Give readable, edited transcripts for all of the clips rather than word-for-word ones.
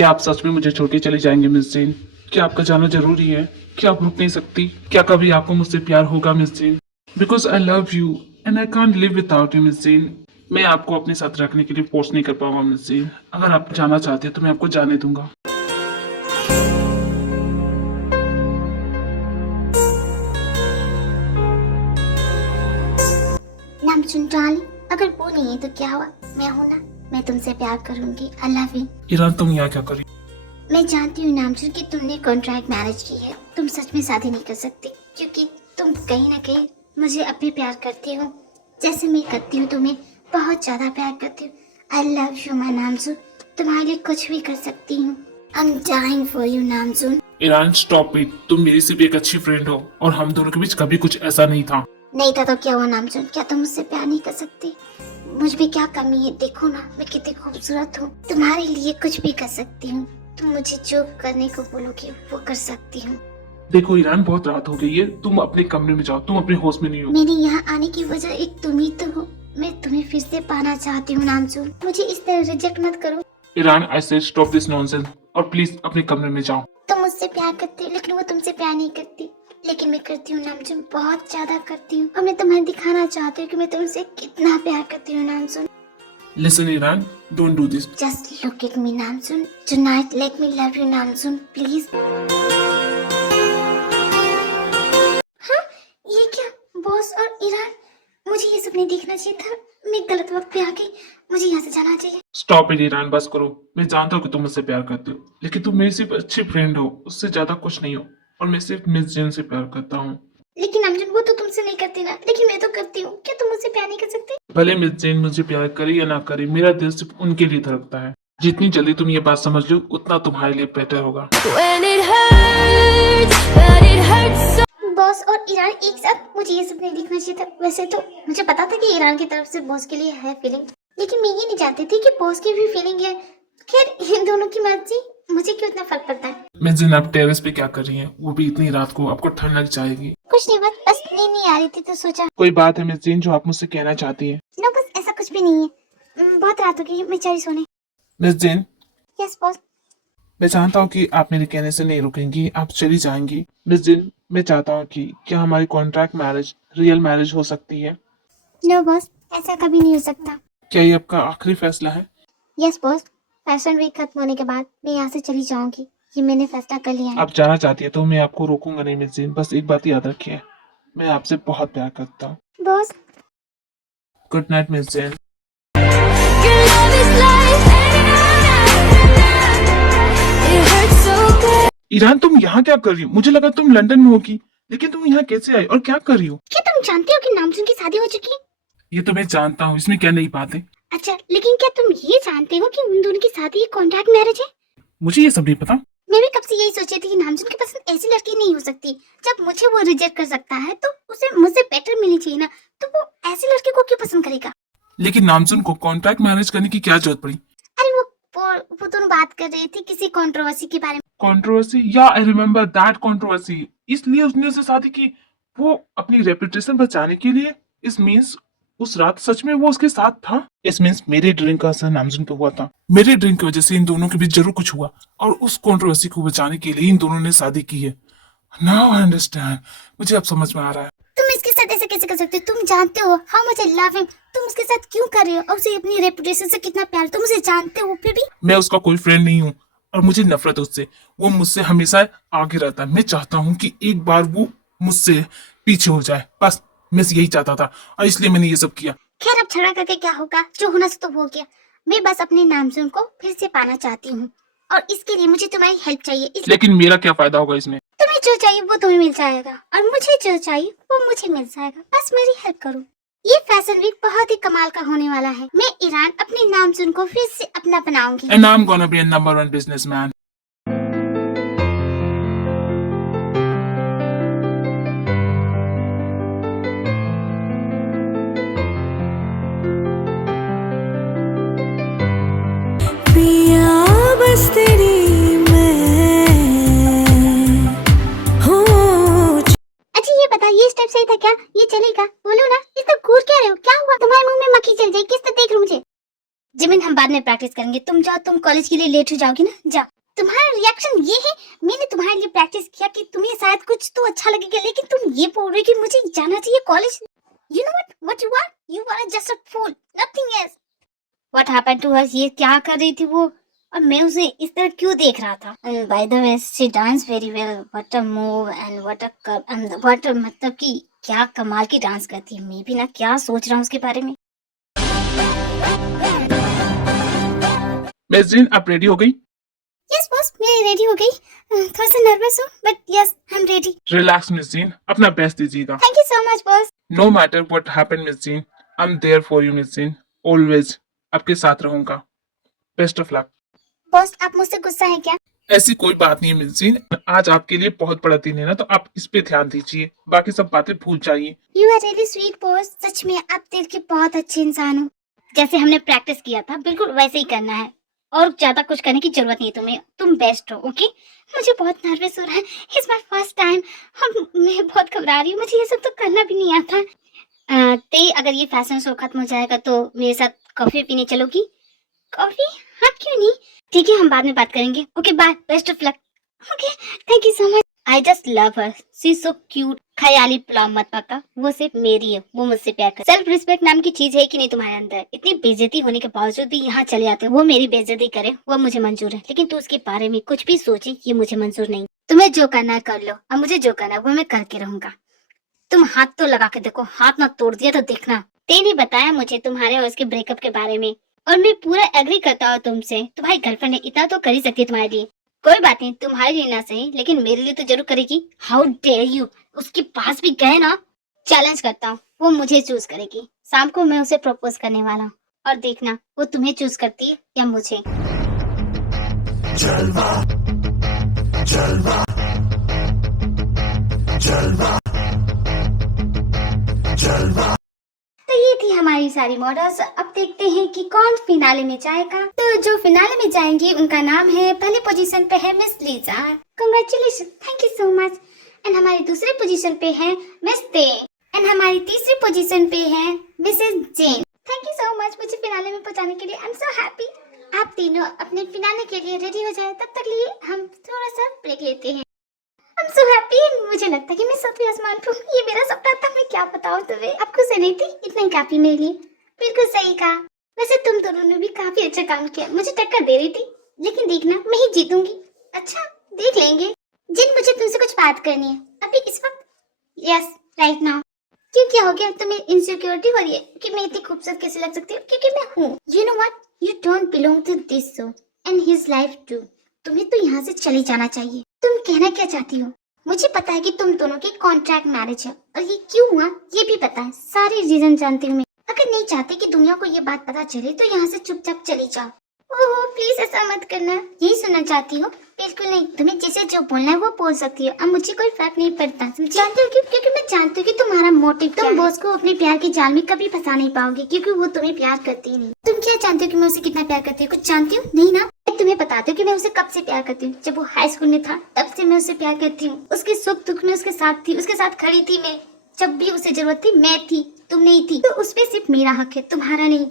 क्या आप सच में मुझे छोड़ के चले जाएंगे मिस जैन? क्या आपका जाना जरूरी है? क्या आप रुक नहीं सकती? क्या कभी आपको मुझसे प्यार होगा miss Jain? Because I love you and I can't live without you miss Jain. मैं आपको अपने साथ रखने के लिए फोर्स नहीं कर पाऊंगा मिस जैन। अगर आप जाना चाहते हैं तो मैं आपको जाने दूंगा। नामचुन डार्लिंग, अगर वो नहीं है तो क्या हुआ? मैं हूं ना, मैं तुमसे प्यार करूंगी। आई लव यू। ईरान तुम यहाँ क्या कर रही? मैं जानती हूँ नामचुन कि तुमने कॉन्ट्रैक्ट मैरिज की है। तुम सच में शादी नहीं कर सकती क्योंकि तुम कहीं ना कहीं मुझे अब भी प्यार करती हो, जैसे मैं करती हूँ तुम्हें। बहुत ज्यादा प्यार करती हूँ। I love you my Namjoon. तुम्हारे लिए कुछ भी कर सकती हूँ। I am dying for you Namjoon. Iran stop it. तुम मेरी सिर्फ एक अच्छी फ्रेंड हो और हम दोनों के बीच कभी कुछ ऐसा नहीं था। नहीं था तो क्या हुआ नामचुन? क्या तुम मुझसे प्यार नहीं कर सकती? मुझ में क्या कमी है? देखो ना, मैं कितनी खूबसूरत हूँ। तुम्हारे लिए कुछ भी कर सकती हूँ। तुम मुझे जो करने को बोलोगे वो कर सकती हूँ। देखो ईरान, बहुत रात हो गई है, तुम अपने कमरे में जाओ। तुम अपने होश में नहीं हो। मेरे यहाँ आने की वजह एक तुम ही तो हो। मैं तुम्हें फिर से पाना चाहती हूँ नामचुन। मुझे इस तरह रिजेक्ट मत करो। ईरान आई से स्टॉप दिस नॉनसेंस और प्लीज अपने कमरे में जाओ। तुम मुझसे प्यार करते हो लेकिन वो तुमसे प्यार नहीं करती। लेकिन मैं करती हूँ नामचुन, बहुत ज्यादा करती हूँ। और मैं तुम्हें दिखाना चाहती हूँ कि मैं तुमसे कितना प्यार करती हूँ Namjoon. Listen Iran, don't do this. Just look at me, Namjoon. Tonight, let me love you, Namjoon, please. हाँ, ये क्या? बॉस और ईरान, मुझे ये सपने देखना चाहिए था। मैं गलत वक्त पे आ गई। मुझे यहाँ से जाना चाहिए। स्टॉप इट ईरान, बस करो। मैं जानता हूँ कि तुम मुझसे प्यार करते हो, लेकिन तुम मेरी सिर्फ अच्छी फ्रेंड हो, उससे ज्यादा कुछ नहीं हो। और मैं सिर्फ मिस जैन से प्यार करता हूँ। लेकिन नामजून, वो तो तुमसे नहीं करती ना। लेकिन मैं तो करती हूँ। क्या तुम मुझसे प्यार नहीं कर सकते? भले मिस जैन मुझे प्यार करे या ना करे, मेरा दिल सिर्फ उनके लिए धड़कता है। जितनी जल्दी तुम ये बात समझ लो उतना तुम्हारे लिए बेटर होगा। बॉस और ईरान एक साथ, मुझे ये सपने देखना चाहिए था। वैसे तो मुझे पता था कि ईरान की तरफ से बॉस के लिए है फीलिंग, लेकिन मैं ये नहीं जानती थी कि बॉस की भी फीलिंग है। खैर, इन दोनों की मर्जी, मुझे क्यों इतना फर्क पड़ता है? मिस जैन, आप टेरेस पे क्या कर रही हैं? वो भी इतनी रात को, आपको ठंड लग जाएगी। कुछ नहीं, बस नींद नहीं आ रही थी तो सोचा। कोई बात है मिस जैन जो आप मुझसे कहना चाहती है? नो, बस ऐसा कुछ भी नहीं है। बहुत रात हो गई है, मैं चली सोने। Miss Jain, yes boss. मैं चाहता हूँ कि आप मेरे कहने से नहीं रुकेंगी, आप चली जाएंगी। मिस जैन, मैं चाहता हूँ कि क्या हमारी कॉन्ट्रैक्ट मैरिज रियल मैरिज हो सकती है? नो बॉस, ऐसा कभी नहीं हो सकता। क्या ये आपका आखिरी फैसला है? यस बॉस, फैशन वीक खत्म होने के बाद मैं यहाँ से चली जाऊंगी। ये मैंने फैसला कर लिया है। आप जाना चाहती है तो मैं आपको रोकूंगा नहीं मिस जैन। बस एक बात याद रखिए, मैं आपसे बहुत प्यार करता हूँ। Boss, good night miss Jain. Iran, तुम यहाँ क्या कर रही हो? मुझे लगा तुम लंदन में होगी, लेकिन तुम यहाँ कैसे आई और क्या कर रही हो? क्या तुम जानते हो कि नामचुन की शादी हो चुकी है? ये तो मैं जानता हूँ, इसमें क्या नई बात है? अच्छा, लेकिन क्या तुम ये जानते हो कि उन दोनों की शादी कॉन्ट्रैक्ट मैरिज है? मुझे ये सब नहीं पता। मैं भी कब से यही सोची थी कि नामचुन की पसंद ऐसी लड़की नहीं हो सकती। जब मुझे वो रिजेक्ट कर सकता है तो उसे मुझसे बेटर मिलनी चाहिए ना। तो वो ऐसी लड़की को क्यों पसंद करेगा? लेकिन नामजुन को कॉन्ट्रैक्ट मैरिज करने की क्या जरूरत पड़ी? अरे वो दोनों बात कर रही थी किसी कंट्रोवर्सी के बारे में। कंट्रोवर्सी? या आई रिमेम्बर दैट कंट्रोवर्सी। इसलिए उसने उससे शादी की, वो अपनी रेपुटेशन बचाने के लिए। इस मींस उस रात सच में वो उसके साथ था। इस मींस मेरे ड्रिंक का असर नामजुन पे हुआ था। मेरे ड्रिंक की वजह से इन दोनों के बीच जरूर कुछ हुआ और उस कंट्रोवर्सी को बचाने के लिए इन दोनों ने शादी की है। नाउ आई अंडरस्टैंड, मुझे अब समझ में आ रहा है। तुम इसके साथ ऐसे कैसे कर सकते हो? तुम जानते हो how much I love him. तुम उसके साथ क्यों कर रहे हो? और उसे अपनी रेपुटेशन से कितना प्यार, तुम उसे जानते हो फिर भी। मैं उसका कोई फ्रेंड नहीं हूँ और मुझे नफरत है उससे। वो मुझसे हमेशा आगे रहता है। मैं चाहता हूँ कि एक बार वो मुझसे पीछे हो जाए, बस मैं यही चाहता था और इसलिए मैंने ये सब किया। खैर, अब झगड़ा करके क्या होगा? जो होना तो हो गया। मैं बस अपने नामचुन को फिर से पाना चाहती हूँ और इसके लिए मुझे तुम्हारी हेल्प चाहिए। लेकिन मेरा क्या फायदा होगा इसमें? तुम्हें जो चाहिए वो तुम्हें मिल जाएगा और मुझे जो चाहिए वो मुझे मिल जाएगा। बस मेरी हेल्प करो। ये फैशन वीक बहुत ही कमाल का होने वाला है। मैं ईरान अपने नामचुन को फिर से अपना बनाऊंगी। And I'm gonna be a number one businessman. पिया बस तेरी मैं हूँ। अच्छा ये बता, ये स्टेप सही था क्या? ये चलेगा? बोलो ना। इस तरह घूर क्या रहे हो? क्या हुआ? तुम्हारे मुंह में मक्खी चल जाए। किस तरह देख रहे हो मुझे? जिमिन हम बाद में प्रैक्टिस करेंगे, तुम जाओ, तुम कॉलेज के लिए लेट हो जाओगी ना, जाओ। तुम्हारा रिएक्शन ये है, मैंने तुम्हारे लिए प्रैक्टिस किया कि तुम्हें शायद कुछ तो अच्छा लगेगा, लेकिन तुम ये बोल रहे हो कि मुझे जाना चाहिए college. You know what you are just a fool, nothing else. What happened to her, ये क्या कर रही थी वो, और मैं उसे इस तरह क्यों देख रहा था। And by the way she dance very well, what a move and what a मतलब कि क्या कमाल की डांस करती है। मैं भी ना क्या सोच रहा हूँ उसके बारे में। मिस जीन, आप रेडी हो गई? यस बॉस, मैं रेडी हो गई। थोड़ा सा नर्वस हूँ but yes I am ready. Relax miss Jean, अपना बेस्ट दीजिएगा। Thank you so much boss. No matter what happen miss Jean, I am there for you miss Jean, always आपके साथ रहूंगा। Best of luck. बॉस आप मुझसे गुस्सा है क्या? ऐसी कोई बात नहीं है मिस जीन, आज आपके लिए बहुत बड़ा दिन है ना, तो आप इस पे ध्यान दीजिए, बाकी सब बातें भूल जाइए। You are really sweet boss, सच में आप दिल के बहुत अच्छे इंसान हो। जैसे हमने प्रैक्टिस किया था बिल्कुल वैसे ही करना है, और ज्यादा कुछ करने की जरूरत नहीं है तुम्हें, तुम बेस्ट हो। ओके मुझे बहुत नर्वस हो रहा है, इट्स माय फर्स्ट टाइम। मैं बहुत घबरा रही हूँ, मुझे ये सब तो करना भी नहीं आता। ते अगर ये फैशन शो खत्म हो जाएगा तो मेरे साथ कॉफी पीने चलोगी? कॉफी? हाँ क्यों नहीं। ठीक है हम बाद में बात करेंगे। Okay bye, best of luck. Okay thank you so much. I just love her, she so cute. ख्याली पुलाव मत पका, वो सिर्फ मेरी है, वो मुझसे प्यार कर। सेल्फ रिस्पेक्ट नाम की चीज है कि नहीं तुम्हारे अंदर? इतनी बेइज्जती होने के बावजूद भी यहाँ चले आते हो। वो मेरी बेइज्जती करे वो मुझे मंजूर है, लेकिन तू उसके बारे में कुछ भी सोचे ये मुझे मंजूर नहीं। तुम्हें जो करना है कर लो, और मुझे जो करना है वो मैं करके रहूंगा। तुम हाथ तो लगा के देखो, हाथ ना तोड़ दिया तो देखना। तेने बताया मुझे तुम्हारे और उसके ब्रेकअप के बारे में, और मैं पूरा एग्री करता हूँ तुमसे। तुम्हारी गर्लफ्रेंड है, इतना तो कर ही सकती है तुम्हारे लिए। कोई बात नहीं, तुम्हारे लिए ना सही लेकिन मेरे लिए तो जरूर करेगी। हाउ डेयर यू, उसके पास भी गए ना। चैलेंज करता हूँ, वो मुझे चूज करेगी। शाम को मैं उसे प्रपोज करने वाला हूँ, और देखना वो तुम्हें चूज करती है या मुझे। तो ये थी हमारी सारी मॉडल्स। अब देखते हैं कि कौन फिनाले में जाएगा। तो जो फिनाले में जाएंगी उनका नाम है, पहले पोजीशन पे है miss Lisa, congratulation, thank you so much. And हमारी दूसरे पोजीशन पे है मिस ते, एंड हमारी तीसरी पोजीशन पे है Mrs Jane, thank you so much मुझे फिनाले में पहुंचाने के लिए। I am so happy. आप तीनों अपने फिनाले के लिए रेडी हो जाए, तब तक लिए हम थोड़ा सा ब्रेक लेते हैं। I'm so happy। मुझे लगता है कि मैं सतवें आसमान पे हूँ। ये मेरा सपना था, मैं क्या बताऊँ तुम्हें। आप खुश नहीं थी? इतना ही काफी मेरे लिए। बिल्कुल सही कहा। वैसे तुम दोनों ने भी काफी अच्छा काम किया, मुझे टक्कर दे रही थी, लेकिन देखना मैं ही जीतूंगी। अच्छा देख लेंगे। जिन मुझे तुमसे कुछ बात करनी है अभी इस वक्त। Yes right now. क्यों क्या हो गया? तुम्हें इनसिक्योरिटी हो रही है कि मैं इतनी खूबसूरत कैसे लग सकती हूँ? क्योंकि मैं हूँ। You know what, you don't belong to this show and his life too. तुम्हें तो यहाँ से चले जाना चाहिए। तुम कहना क्या चाहती हो? मुझे पता है कि तुम दोनों की कॉन्ट्रैक्ट मैरिज है, और ये क्यों हुआ ये भी पता है। सारे रीजन जानती हूँ मैं। अगर नहीं चाहती कि दुनिया को ये बात पता चले तो यहाँ से चुपचाप चली जाओ। ओहो प्लीज ऐसा मत करना। यही सुनना चाहती हो? बिल्कुल नहीं, तुम्हें जिसे जो बोलना है वो बोल सकती हो, अब मुझे कोई फर्क नहीं पड़ता। जानती हो क्यों? क्योंकि मैं जानती हूँ कि तुम्हारा मोटिव, तुम बॉस को अपने प्यार के जाल में कभी फंसा नहीं पाओगे, क्योंकि वो तुम्हें प्यार करती ही नहीं। तुम क्या जानती हो कि मैं उसे कितना प्यार करती हूँ? कुछ जानती हो? नहीं ना। तुम्हें बताती हूँ कि मैं उसे कब से प्यार करती हूँ। जब वो हाई स्कूल में था तब से मैं उसे प्यार करती हूँ। उसके सुख दुख में उसके साथ थी, उसके साथ खड़ी थी मैं। जब भी उसे जरूरत थी मैं थी, तुम नहीं थी। तो उसपे सिर्फ मेरा हक है, तुम्हारा नहीं।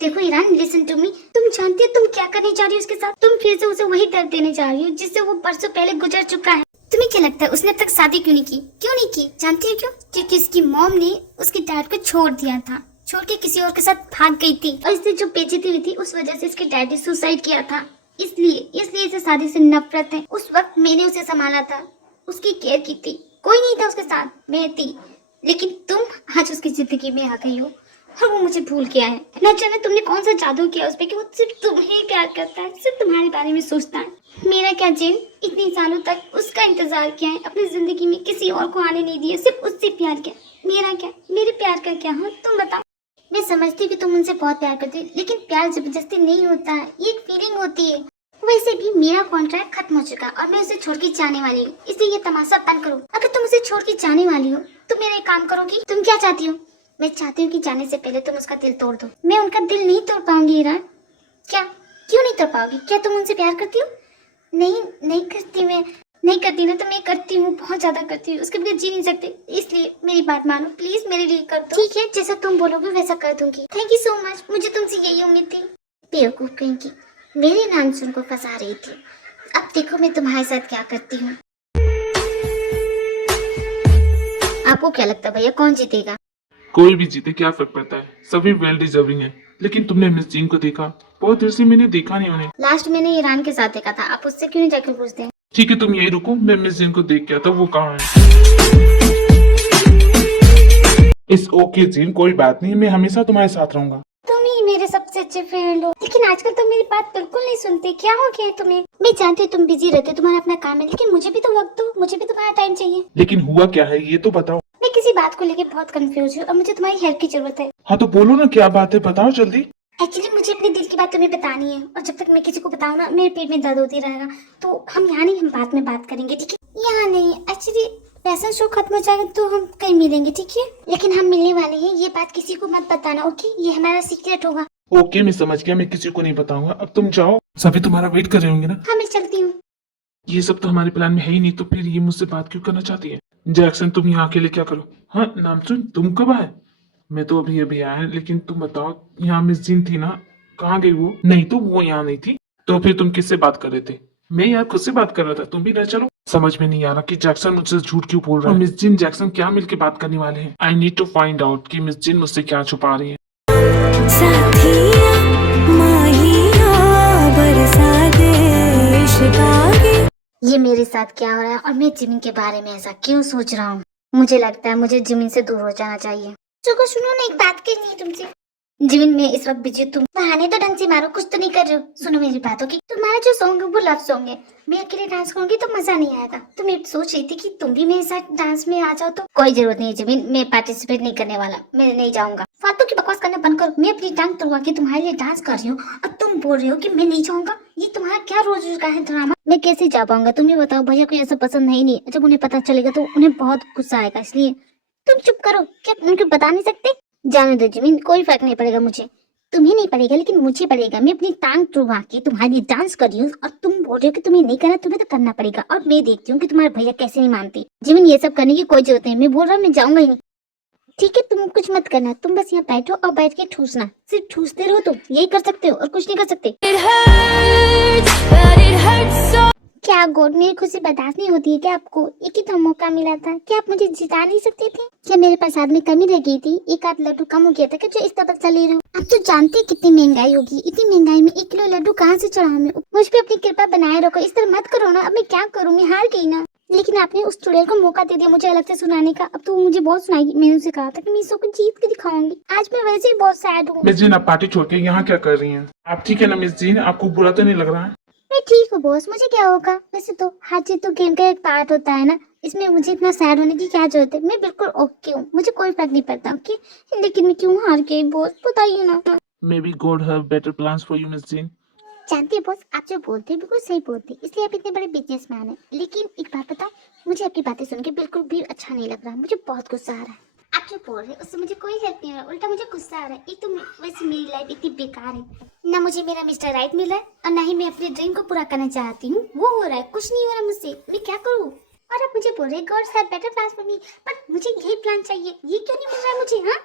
देखो ईरान, लिसन टू मी। तुम जानती हो तुम क्या करने जा रही हो उसके साथ? तुम फिर से उसे वही दर्द देने जा रही हो जिससे वो बरसों पहले गुजर चुका है। तुम्हें क्या लगता है उसने अब तक शादी क्यों नहीं की? क्यों नहीं की जानती हो क्यों? क्योंकि उसकी मॉम ने उसके डैड को छोड़ दिया था, छोड़ के किसी और के साथ भाग गई थी, और इससे जो बेइज्जती हुई थी उस वजह से इसके डैड ने सुसाइड किया था। इसलिए इसे शादी से नफरत है। उस वक्त मैंने उसे संभाला था, उसकी केयर की थी, कोई नहीं था उसके साथ, मैं थी। लेकिन तुम आज उसकी जिंदगी में आ गई हो और वो मुझे भूल गया है। न जाने तुमने कौन सा जादू किया उस पे कि वो सिर्फ तुम्हें ही प्यार करता है, सिर्फ तुम्हारे बारे में सोचता है। मेरा क्या जिन, इतने सालों तक उसका इंतजार किया है, अपनी जिंदगी में किसी और को आने नहीं दिया, सिर्फ उससे प्यार किया। मेरा क्या, मेरे प्यार का क्या? हो तुम बताओ। मैं समझती हूँ कि तुम उनसे बहुत प्यार करती हो, लेकिन प्यार जबरदस्ती नहीं होता है, ये एक फीलिंग होती है। वैसे भी मेरा कॉन्ट्रैक्ट खत्म हो चुका और मैं उसे छोड़ के जाने वाली हूँ, इसलिए ये तमाशा बंद करो। अगर तुम उसे छोड़ के जाने वाली हो तो मेरा एक काम करोगी? तुम क्या चाहती हो? मैं चाहती हूँ कि जाने से पहले तुम उसका दिल तोड़ दो। मैं उनका दिल नहीं तोड़ पाऊंगी ईरान। क्या? क्यों नहीं तोड़ पाओगी? क्या तुम उनसे प्यार करती हो? नहीं करती। मैं नहीं करती ना, तो मैं करती हूँ, बहुत ज्यादा करती हूँ। उसके बगैर जी नहीं सकती, इसलिए मेरी बात मानो प्लीज, मेरे लिए कर दो। ठीक है, जैसा तुम बोलोगे वैसा कर दूंगी। थैंक यू सो मच, मुझे तुमसे यही उम्मीद थी। बेवकूफ कहीं की, मेरे नाम से उनको फंसा रही थी। अब देखो मैं तुम्हारे साथ क्या करती हूँ। आपको क्या लगता है भैया कौन जीतेगा? कोई भी जीते क्या फर्क पड़ता है, सभी वेल डिजर्विंग है। लेकिन तुमने मिस जीन को देखा? बहुत देर से मैंने देखा नहीं उन्हें। लास्ट मैंने ईरान के साथ देखा था, आप उससे क्यों नहीं जाकर पूछते हैं? ठीक है तुम यही रुको, मैं मिस जीन को देख के आता हूँ, वो कहाँ है। इस ओके जीन, कोई बात नहीं, मैं हमेशा तुम्हारे साथ रहूंगा। तुम ही मेरे सबसे अच्छे फ्रेंड हो, लेकिन आजकल तुम मेरी बात बिल्कुल नहीं सुनते। क्या हो गया है तुम्हें? मैं जानती हूँ तुम बिजी रहते हो, तुम्हारा अपना काम है, लेकिन मुझे भी तो वक्त दो, मुझे भी तुम्हारा टाइम चाहिए। लेकिन हुआ क्या है ये तो बताओ। मैं किसी बात को लेके बहुत कंफ्यूज हूँ और मुझे तुम्हारी हेल्प की जरूरत है। हाँ तो बोलो ना, क्या बात है, बताओ जल्दी। एक्चुअली मुझे अपने दिल की बात तुम्हें बतानी है, और जब तक मैं किसी को बताऊँ ना मेरे पेट में दर्द होती रहेगा। तो हम यहाँ नहीं, हम बाद में बात करेंगे, ठीक है? यहाँ नहीं, एक्चुअली फैशन शो खत्म हो जाएगा तो हम कहीं मिलेंगे, ठीक है? लेकिन हम मिलने वाले हैं, ये बात किसी को मत बताना, ओके? ये हमारा सीक्रेट होगा। ओके मैं समझ गया, मैं किसी को नहीं बताऊंगा। अब तुम जाओ, सभी तुम्हारा वेट कर रहे होंगे ना। हाँ मैं चलती हूँ। ये सब तो हमारे प्लान में है ही नहीं, तो फिर ये मुझसे बात क्यों करना चाहती है? जैक्सन तुम यहाँ अकेले क्या करो? हाँ नामचुन, तुम कब आए? मैं तो अभी अभी आया, लेकिन तुम बताओ, यहाँ मिस जीन थी ना, कहाँ गई वो? नहीं तो वो यहाँ नहीं थी, तो फिर तुम किससे बात कर रहे थे? मैं यार खुद से बात कर रहा था, तुम भी रह चलो। समझ में नहीं आ रहा कि जैक्सन मुझसे झूठ क्यों बोल रहा है। मिस जिन जैक्सन क्या मिलके बात करने वाले हैं? I need to find out कि मिस जिन मुझसे क्या छुपा रही है। साथिया माहिया बरसा दे इश्क आगे। ये मेरे साथ क्या हो रहा है और मैं जिमिन के बारे में ऐसा क्यों सोच रहा हूँ? मुझे लगता है मुझे जिमिन से दूर हो जाना चाहिए। चुको सुनो ना, एक बात करनी है तुमसे। जिमिन मैं इस वक्त बिजी, तुम बहाने तो ढंग से मारो, कुछ तो नहीं कर रहे हो। सुनो मेरी बातों की, तुम्हारा जो सॉन्ग है वो लव सॉन्ग है। मैं अकेले डांस करूंगी तो मजा नहीं आएगा, तो मैं सोच रही थी कि तुम भी मेरे साथ डांस में आ जाओ। तो कोई जरूरत नहीं है जिमिन, मैं पार्टिसिपेट नहीं करने वाला, मैं नहीं जाऊंगा। फालतू की बकवास करना बंद करो। मैं अपनी टांग तुड़वा के तुम्हारे लिए डांस कर रही हूँ और तुम बोल रहे हो कि मैं नहीं जाऊंगा। ये तुम्हारा क्या रोज रोज का है ड्रामा? मैं कैसे जा पाऊंगा? तुम ही बताओ। भैया को ऐसा पसंद है ही नहीं, जब उन्हें पता चलेगा तो उन्हें बहुत गुस्सा आएगा, इसलिए तुम चुप करो। क्या उनको बता नहीं सकते? जाने दो जिमिन, कोई फर्क नहीं पड़ेगा मुझे। तुम्हें नहीं पड़ेगा लेकिन मुझे पड़ेगा। मैं अपनी टांग तुड़वा के तुम्हारे लिए डांस कर रही हूँ और तुम बोल रहे हो कि तुम्हें नहीं करना, तुम्हें तो करना पड़ेगा। और मैं देखती हूँ कि तुम्हारे भैया कैसे नहीं मानती। जिमिन ये सब करने की कोई जरूरत नहीं, मैं बोल रहा हूँ मैं जाऊंगा ही नहीं। ठीक है तुम कुछ मत करना, तुम बस यहाँ बैठो और बैठ के ठूसना, सिर्फ ठूसते रहो। तुम यही कर सकते हो और कुछ नहीं कर सकते। It hurts, but it hurts so. क्या गॉड, मेरी खुशी बर्दाश्त नहीं होती है क्या आपको? एक ही तो मौका मिला था, क्या आप मुझे जिता नहीं सकते थे? क्या मेरे पास आदमी कमी रह गई थी? एक आध लड्डू कम हो गया था क्या जो इस तरह चले रहे हो? आप तो जानते हैं कितनी महंगाई होगी, इतनी महंगाई में 1 किलो लड्डू कहाँ से चढ़ाऊं मैं? मुझ पे अपनी कृपा बनाए रखो, इस तरह मत करो ना। अब मैं क्या करूँ, मैं हार गई ना। लेकिन आपने उस चुड़ैल को मौका दे दिया मुझे अलग से सुनाने का। अब तो वो मुझे बहुत सुनाएगी। मैंने उसे कहा था कि मैं इसको जीत के दिखाऊंगी। आज मैं वैसे ही बहुत सैड हूँ। मिस जीन आप पार्टी छोड़ के यहाँ क्या कर रही हैं? आप ठीक है ना मिस जीन? आपको बुरा तो नहीं लग रहा है? मैं ठीक हूँ बॉस, मुझे क्या होगा? वैसे तो हार जीत तो गेम का एक पार्ट होता है ना, इसमें मुझे इतना सैड होने की क्या जरूरत है? मैं बिल्कुल ओके हूँ, मुझे कोई फर्क नहीं पड़ता। ओके, लेकिन मैं क्यों हार गई बॉस, बताइए ना। May be God have better plans for you miss gene. जानती है बॉस, आप जो बोलते हैं बिल्कुल सही बोलते हैं, इसलिए आप इतने बड़े बिजनेसमैन हैं। लेकिन एक बात बताओ, मुझे आपकी बातें सुन के बिल्कुल भी अच्छा नहीं लग रहा, मुझे बहुत गुस्सा आ रहा है। आप जो बोल रहे हैं उससे मुझे कोई हेल्प नहीं हो रहा, उल्टा मुझे गुस्सा आ रहा है। एक तो वैसे मेरी लाइफ इतनी बेकार है, ना मुझे मेरा मिस्टर राइट मिला है और ना ही मैं अपने ड्रीम को पूरा करना चाहती हूँ। वो हो रहा है, कुछ नहीं हो रहा मुझसे, मैं क्या करूँ? और आप मुझे बोल रहे हैं gods have better plans for me, but मुझे यही प्लान चाहिए, ये क्यों नहीं मिल रहा है मुझे? हाँ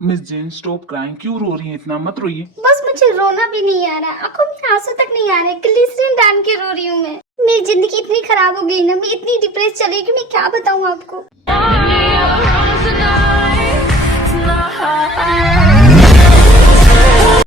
मिस जीन स्टॉप क्राइंग, क्यों रो रही हैं इतना? मत रोइए। बस मुझे रोना भी नहीं आ रहा, आंखों में आंसू तक नहीं आ रहे, ग्लिसरीन डाल के रो रही हूँ मैं। मेरी जिंदगी इतनी खराब हो गई ना, मैं इतनी डिप्रेस चली कि मैं क्या बताऊँ आपको।